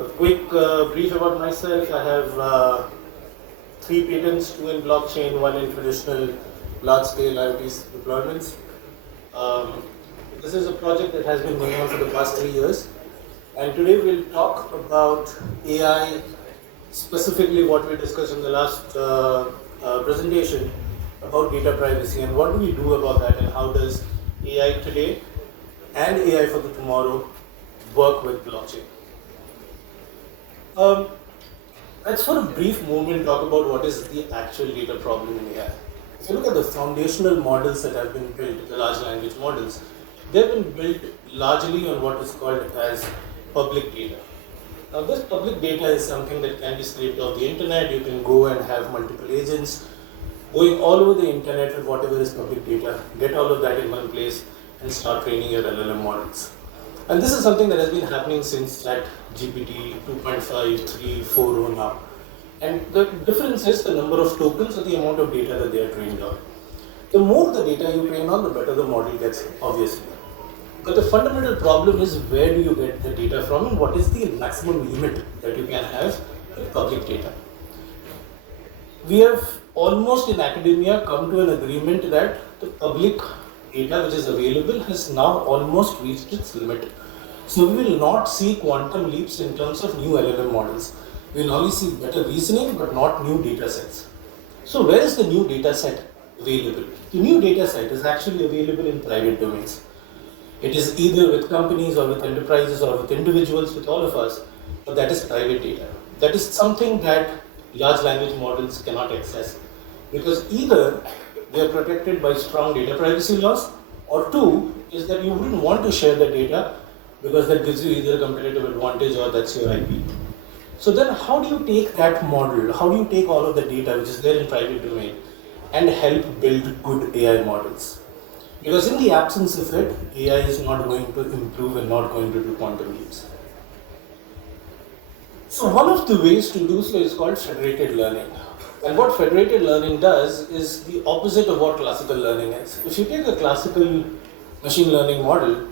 A quick brief about myself. I have 3 patents, 2 in blockchain, 1 in traditional large-scale IoT deployments. This is a project that has been going on for the past 3 years. And today we'll talk about AI, specifically what we discussed in the last presentation about data privacy and what do we do about that and how does AI today and AI for the tomorrow work with blockchain. Let's for a brief moment talk about what is the actual data problem in AI. If you look at the foundational models that have been built, the large language models, they've been built largely on what is called as public data. Now this public data is something that can be scraped off the internet. You can go and have multiple agents going all over the internet with whatever is public data, get all of that in one place and start training your LLM models. And this is something that has been happening since GPT 2.5, 3, 4 now. And the difference is the number of tokens or the amount of data that they are trained on. The more the data you train on, the better the model gets, obviously. But the fundamental problem is where do you get the data from and what is the maximum limit that you can have with public data. We have almost in academia come to an agreement that the public data which is available has now almost reached its limit. So we will not see quantum leaps in terms of new LLM models. We will only see better reasoning but not new data sets. So where is the new data set available? The new data set is actually available in private domains. It is either with companies or with enterprises or with individuals, with all of us, but that is private data. That is something that large language models cannot access because either they are protected by strong data privacy laws, or two is that you wouldn't want to share the data because that gives you either a competitive advantage or that's your IP. So then how do you take that model, how do you take all of the data which is there in private domain and help build good AI models? Because in the absence of it, AI is not going to improve and not going to do quantum leaps. So one of the ways to do so is called federated learning. And what federated learning does is the opposite of what classical learning is. If you take a classical machine learning model,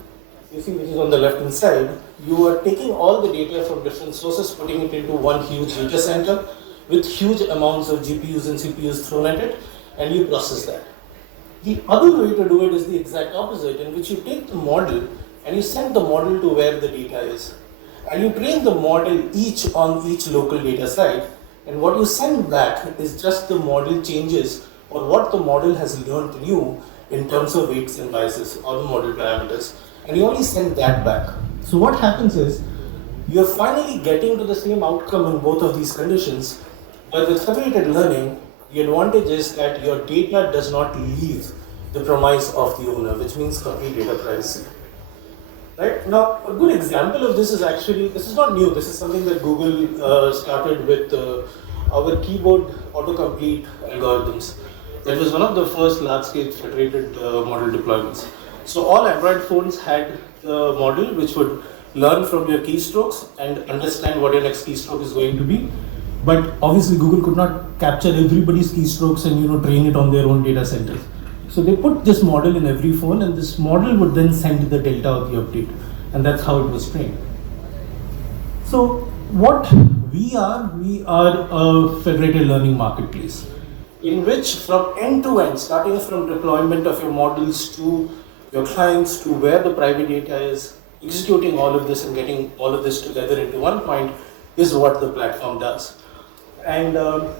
you see which is on the left hand side, you are taking all the data from different sources, putting it into one huge data center with huge amounts of GPUs and CPUs thrown at it, and you process that. The other way to do it is the exact opposite, in which you take the model and you send the model to where the data is. And you train the model each on each local data site, and what you send back is just the model changes or what the model has learned new in terms of weights and biases or the model parameters. And you only send that back. So what happens is, you're finally getting to the same outcome in both of these conditions, but with federated learning, the advantage is that your data does not leave the premise of the owner, which means complete data privacy. Right? Now, a good example of this is actually, this is not new, this is something that Google started with our keyboard autocomplete algorithms. That was one of the first large-scale federated model deployments. So all Android phones had the model which would learn from your keystrokes and understand what your next keystroke is going to be. But obviously Google could not capture everybody's keystrokes and train it on their own data centers. So they put this model in every phone, and this model would then send the delta of the update, and that's how it was trained. So what we are a federated learning marketplace in which from end to end, starting from deployment of your models to your clients to where the private data is, executing all of this and getting all of this together into one point is what the platform does. And there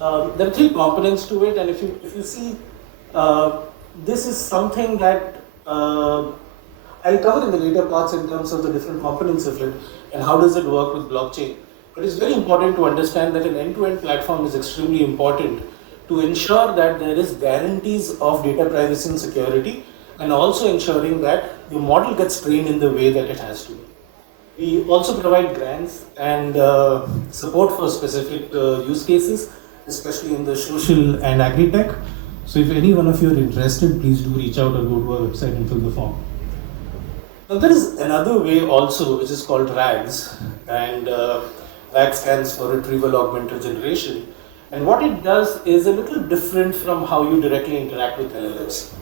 are 3 components to it, and if you see, this is something that I'll cover in the later parts in terms of the different components of it and how does it work with blockchain. But it's very important to understand that an end-to-end platform is extremely important to ensure that there is guarantees of data privacy and security, and also ensuring that the model gets trained in the way that it has to. We also provide grants and support for specific use cases, especially in the social and agri-tech. So if any one of you are interested, please do reach out or go to our website and fill the form. Now there is another way also, which is called RAGs, and RAG stands for Retrieval Augmented Generation. And what it does is a little different from how you directly interact with LLMs.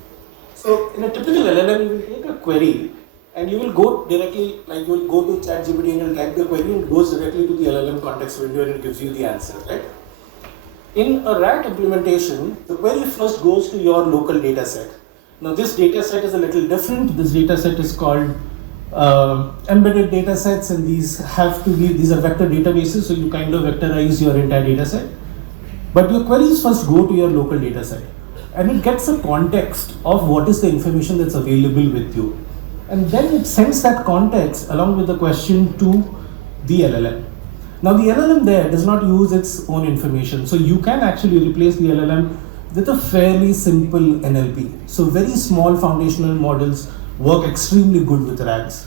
So in a typical LLM, you will take a query and you will go directly, like you will go to ChatGPT and you'll type the query and it goes directly to the LLM context window and it gives you the answer, right? In a RAG implementation, the query first goes to your local data set. Now this data set is a little different. This data set is called embedded data sets, and these are vector databases, so you kind of vectorize your entire data set. But your queries first go to your local data set, and it gets a context of what is the information that's available with you. And then it sends that context along with the question to the LLM. Now the LLM there does not use its own information, so you can actually replace the LLM with a fairly simple NLP. So very small foundational models work extremely good with RAGs.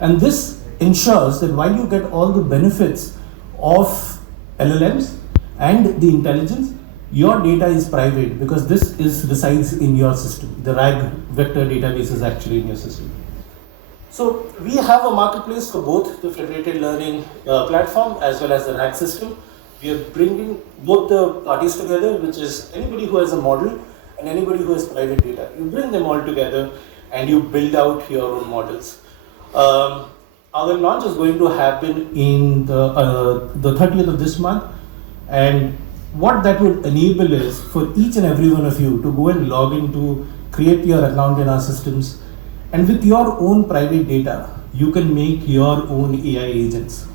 And this ensures that while you get all the benefits of LLMs and the intelligence, your data is private because this resides in your system. The RAG vector database is actually in your system. So we have a marketplace for both the federated learning platform as well as the RAG system. We are bringing both the parties together, which is anybody who has a model and anybody who has private data. You bring them all together and you build out your own models. Our launch is going to happen in the 30th of this month, and what that would enable is for each and every one of you to go and log in to create your account in our systems, and with your own private data, you can make your own AI agents.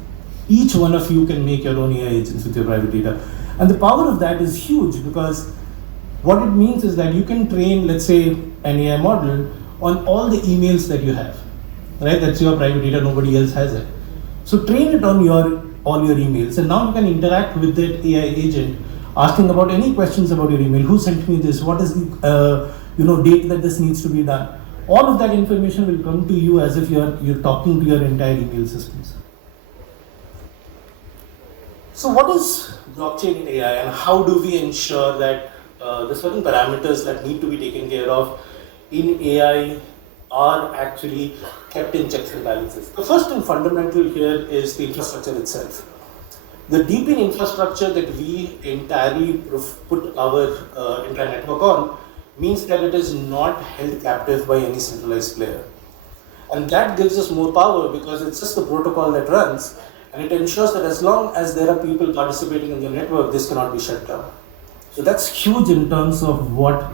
Each one of you can make your own AI agents with your private data. And the power of that is huge, because what it means is that you can train, let's say, an AI model on all the emails that you have, right? That's your private data, nobody else has it. So train it on all your emails, and now you can interact with that AI agent, asking about any questions about your email. Who sent me this? What is the date that this needs to be done? All of that information will come to you as if you're talking to your entire email systems. So what is blockchain in AI, and how do we ensure that the certain parameters that need to be taken care of in AI are actually kept in checks and balances? The first and fundamental here is the infrastructure itself. The deep-in infrastructure that we entirely put our entire network on means that it is not held captive by any centralized player. And that gives us more power because it's just the protocol that runs, and it ensures that as long as there are people participating in the network, this cannot be shut down. So that's huge in terms of what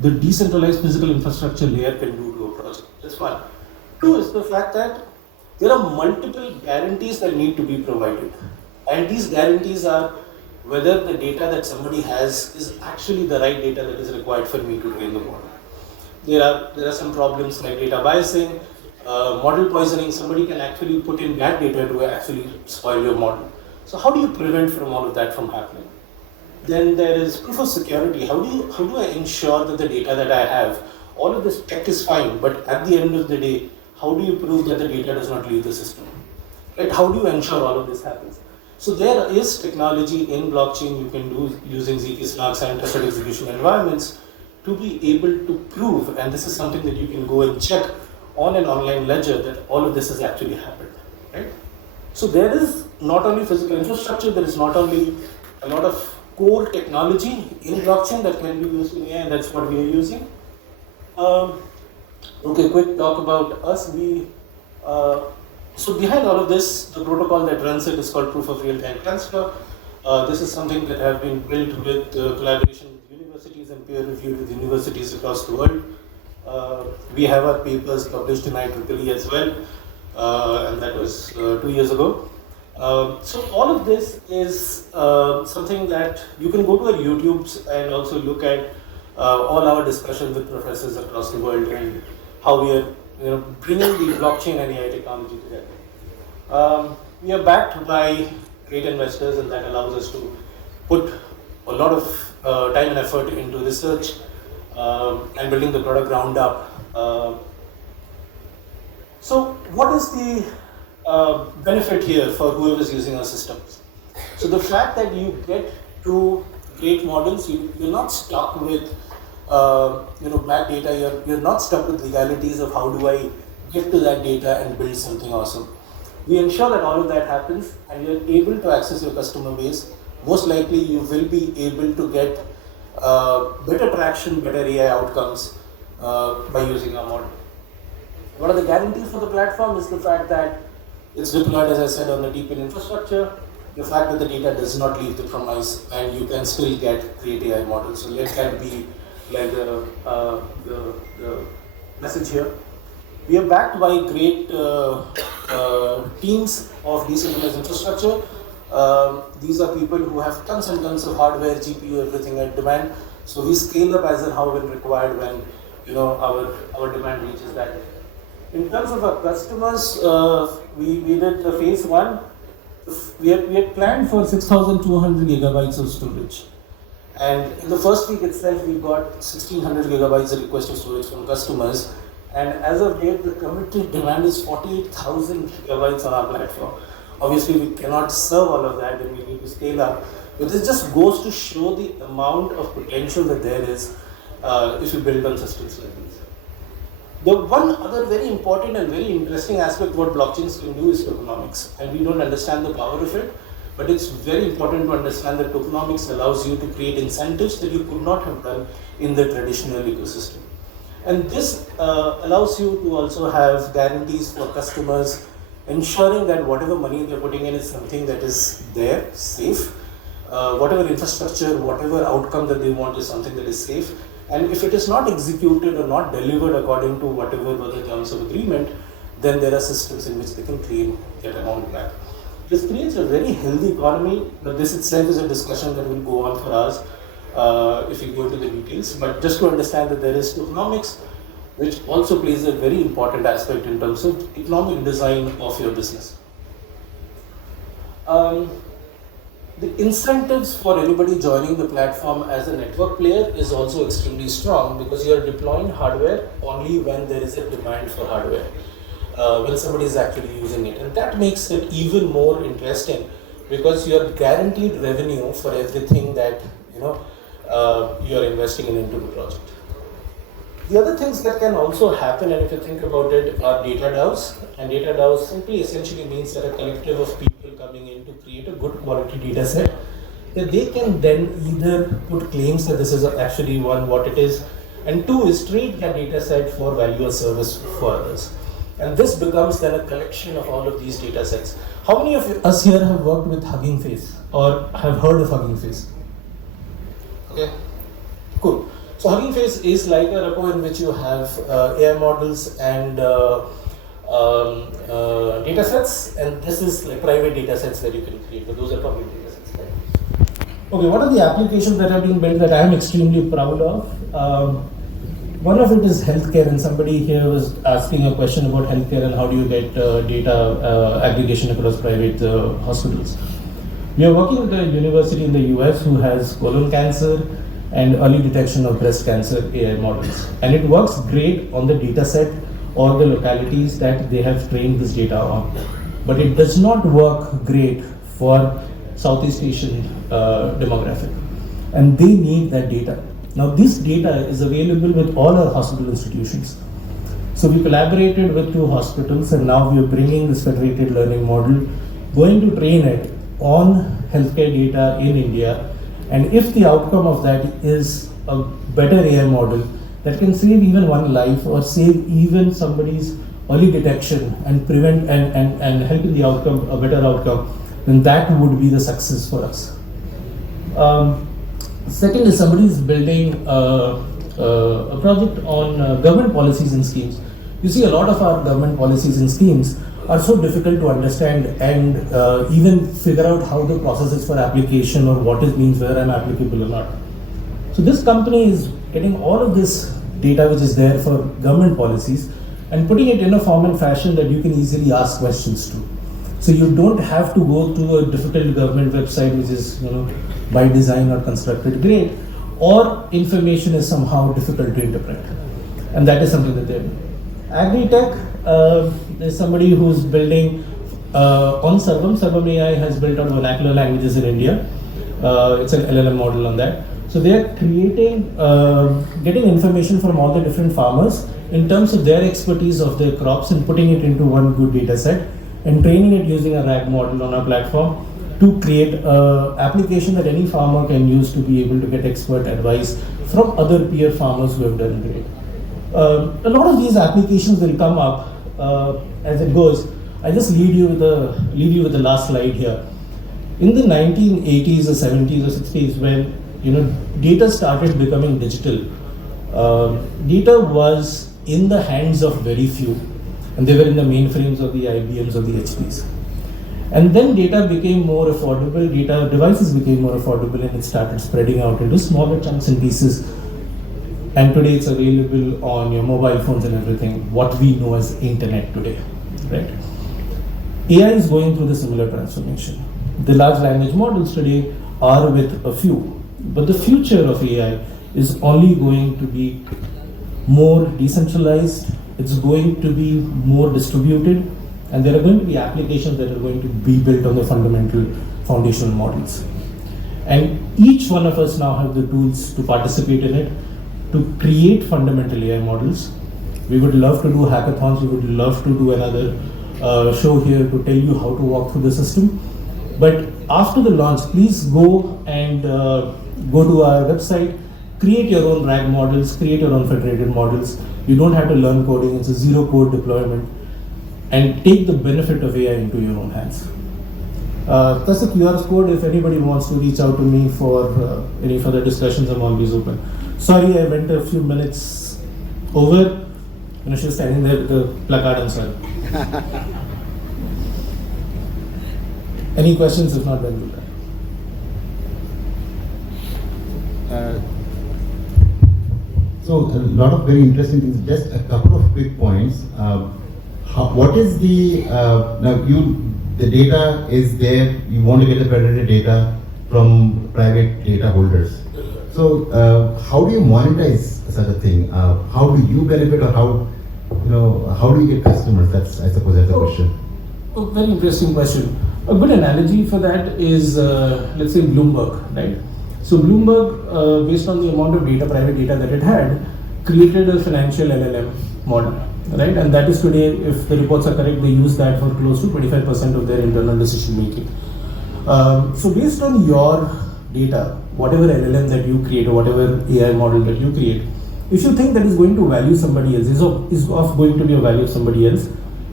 the decentralized physical infrastructure layer can do to a project. That's one. Two is the fact that there are multiple guarantees that need to be provided. And these guarantees are whether the data that somebody has is actually the right data that is required for me to train the model. There are some problems like data biasing, model poisoning. Somebody can actually put in bad data to actually spoil your model. So how do you prevent from all of that from happening? Then there is proof of security. How do I ensure that the data that I have, all of this tech is fine, but at the end of the day, how do you prove that the data does not leave the system? Right? How do you ensure all of this happens? So there is technology in blockchain you can do using zk-SNARKs and trusted execution environments to be able to prove, and this is something that you can go and check on an online ledger, that all of this has actually happened, right? So there is not only physical infrastructure, there is not only a lot of core technology in blockchain that can be used in AI, and that's what we are using. Okay, quick talk about us. So behind all of this, the protocol that runs it is called proof of real-time transfer. This is something that have been built with collaboration with universities and peer reviewed with universities across the world. We have our papers published in IEEE as well, and that was 2 years ago. So all of this is something that you can go to our YouTubes and also look at all our discussions with professors across the world and how we are bringing the blockchain and AI technology together. We are backed by great investors, and that allows us to put a lot of time and effort into research and building the product ground up. So what is the benefit here for whoever is using our systems? So the fact that you get to create models, you're not stuck with bad data. You're not stuck with legalities of how do I get to that data and build something awesome. We ensure that all of that happens, and you're able to access your customer base. Most likely, you will be able to get better traction, better AI outcomes by using our model. What are the guarantees for the platform is the fact that it's deployed, as I said, on the deep-in infrastructure, the fact that the data does not leave the premise, and you can still get great AI models. So let that be like the message here. We are backed by great teams of decentralized infrastructure. These are people who have tons and tons of hardware, GPU, everything at demand. So we scale up as and how when required when our demand reaches that. In terms of our customers, we did the phase one. We had planned for 6,200 gigabytes of storage. And in the first week itself, we got 1,600 gigabytes of request of storage from customers. And as of date, the committed demand is 48,000 gigabytes on our platform. Obviously, we cannot serve all of that, and we need to scale up. But this just goes to show the amount of potential that there is if you build on systems like these. The one other very important and very interesting aspect what blockchains can do is tokenomics. And we don't understand the power of it, but it's very important to understand that tokenomics allows you to create incentives that you could not have done in the traditional ecosystem. And this allows you to also have guarantees for customers, ensuring that whatever money they're putting in is something that is there, safe. Whatever infrastructure, whatever outcome that they want is something that is safe. And if it is not executed or not delivered according to whatever were the terms of agreement, then there are systems in which they can claim that amount back. This creates a very healthy economy, but this itself is a discussion that will go on for us if we go into the details. But just to understand that there is tokenomics, which also plays a very important aspect in terms of economic design of your business. The incentives for anybody joining the platform as a network player is also extremely strong because you are deploying hardware only when there is a demand for hardware, when somebody is actually using it. And that makes it even more interesting because you are guaranteed revenue for everything that you are investing into the project. The other things that can also happen, and if you think about it, are data DAOs. And data DAOs simply essentially means that a collective of people coming in to create a good quality data set that they can then either put claims that this is actually one, what it is, and two is trade that data set for value or service for others. And this becomes then a collection of all of these data sets. How many of us here have worked with Hugging Face or have heard of Hugging Face? Okay, cool. So Hugging Face is like a repo in which you have AI models and data sets, and this is like private data sets that you can create, but those are public data sets, right? Okay, what are the applications that have been built that I am extremely proud of? One of it is healthcare, and somebody here was asking a question about healthcare and how do you get data aggregation across private hospitals. We are working with a university in the US who has colon cancer and early detection of breast cancer AI models. And it works great on the data set or the localities that they have trained this data on. But it does not work great for Southeast Asian demographic. And they need that data. Now this data is available with all our hospital institutions. So we collaborated with 2 hospitals and now we are bringing this federated learning model, going to train it on healthcare data in India. And if the outcome of that is a better AI model that can save even one life or save even somebody's early detection and prevent and help in the outcome, a better outcome, then that would be the success for us. Second is somebody is building a project on government policies and schemes. You see, a lot of our government policies and schemes are so difficult to understand and even figure out how the process is for application or what it means, whether I'm applicable or not. So this company is getting all of this data which is there for government policies and putting it in a form and fashion that you can easily ask questions to. So you don't have to go to a difficult government website which is by design or constructed great, or information is somehow difficult to interpret. And that is something that they're doing. Agri-tech, there's somebody who's building on Sarvam. Sarvam AI has built on vernacular languages in India. It's an LLM model on that. So they are creating, getting information from all the different farmers in terms of their expertise of their crops and putting it into one good data set and training it using a RAG model on our platform to create an application that any farmer can use to be able to get expert advice from other peer farmers who have done great. A lot of these applications will come up as it goes. I just leave you with the last slide here. In the 1980s or 70s or 60s, when data started becoming digital, data was in the hands of very few, and they were in the mainframes of the IBMs or the HPs. And then data became more affordable, data devices became more affordable, and it started spreading out into smaller chunks and pieces. And today it's available on your mobile phones and everything, what we know as internet today, right? AI is going through the similar transformation. The large language models today are with a few, but the future of AI is only going to be more decentralized, it's going to be more distributed, and there are going to be applications that are going to be built on the fundamental foundational models. And each one of us now have the tools to participate in it, to create fundamental AI models. We would love to do hackathons, we would love to do another show here to tell you how to walk through the system. But after the launch, please go and go to our website, create your own RAG models, create your own federated models. You don't have to learn coding, it's a zero code deployment, and take the benefit of AI into your own hands. That's the QR code. If anybody wants to reach out to me for any further discussions, I'm always open. Sorry, I went a few minutes over. She was standing there with the placard, I'm sorry. Any questions? If not, then we'll done. So a lot of very interesting things. Just a couple of quick points. What is the the data is there? You want to get the federated data from private data holders. So how do you monetize such a thing? How do you benefit, or how do you get customers? I suppose that's the question. A very interesting question. A good analogy for that is, let's say Bloomberg, right? So Bloomberg, based on the amount of data, private data that it had, created a financial LLM model, right? And that is today, if the reports are correct, they use that for close to 25% of their internal decision making. So based on your data, whatever LLM that you create or whatever AI model that you create, if you think that is going to value somebody else, is of going to be a value of somebody else,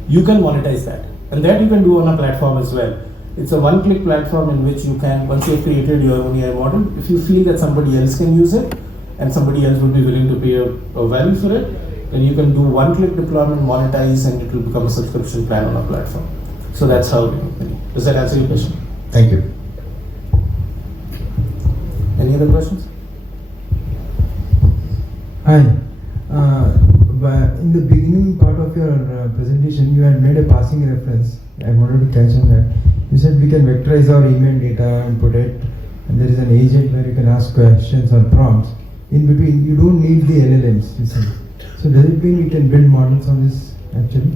you can monetize that. And that you can do on a platform as well. It's a one-click platform in which you can, once you've created your own AI model, if you feel that somebody else can use it and somebody else would be willing to pay a value for it, then you can do one-click deployment, monetize, and it will become a subscription plan on a platform. So that's how we make money. Does that answer your question? Thank you. Any other questions? Hi. In the beginning part of your presentation, you had made a passing reference. I wanted to catch on that. You said we can vectorize our email data and put it, and there is an agent where you can ask questions or prompts. In between, you don't need the LLMs, you said. So does it mean we can build models on this actually?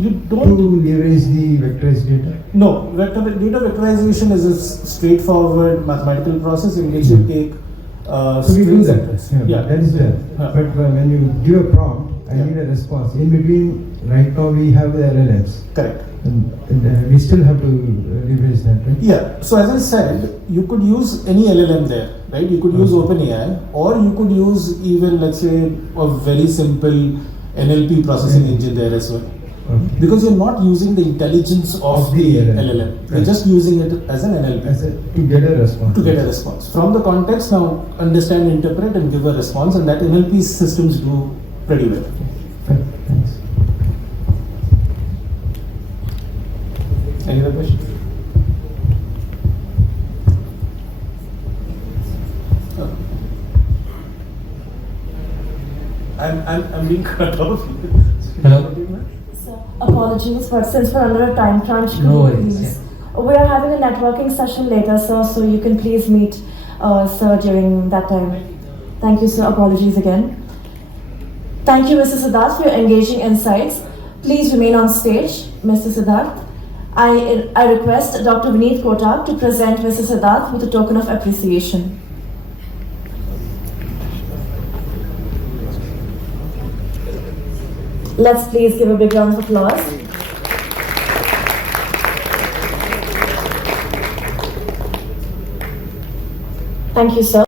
You don't. To leverage the vectorized data? No, data vectorization is a straightforward mathematical process in which you take so we do that. Yeah. That is there. But when you give a prompt, I need a response. In between, right now we have the LLMs. Correct. And we still have to leverage that, right? Yeah. So as I said, you could use any LLM there, right? You could use OpenAI, or you could use even, let's say, a very simple NLP processing engine there as well. Okay. Because you're not using the intelligence of the LLM. Right. You're just using it as an NLP. To get a response. To get a response. From the context, now understand, interpret, and give a response, and that NLP systems do pretty well. Okay. Thanks. Any other questions? I'm being cut off. Hello. Apologies, but since we're under a time crunch, could No you worries. please? We are having a networking session later, sir, so you can please meet sir during that time. Thank you, sir. Apologies again. Thank you, Mr. Siddharth, for your engaging insights. Please remain on stage, Mr. Siddharth. I request Dr. Vineet Kotak to present Mr. Siddharth with a token of appreciation. Let's please give a big round of applause. Thank you, sir.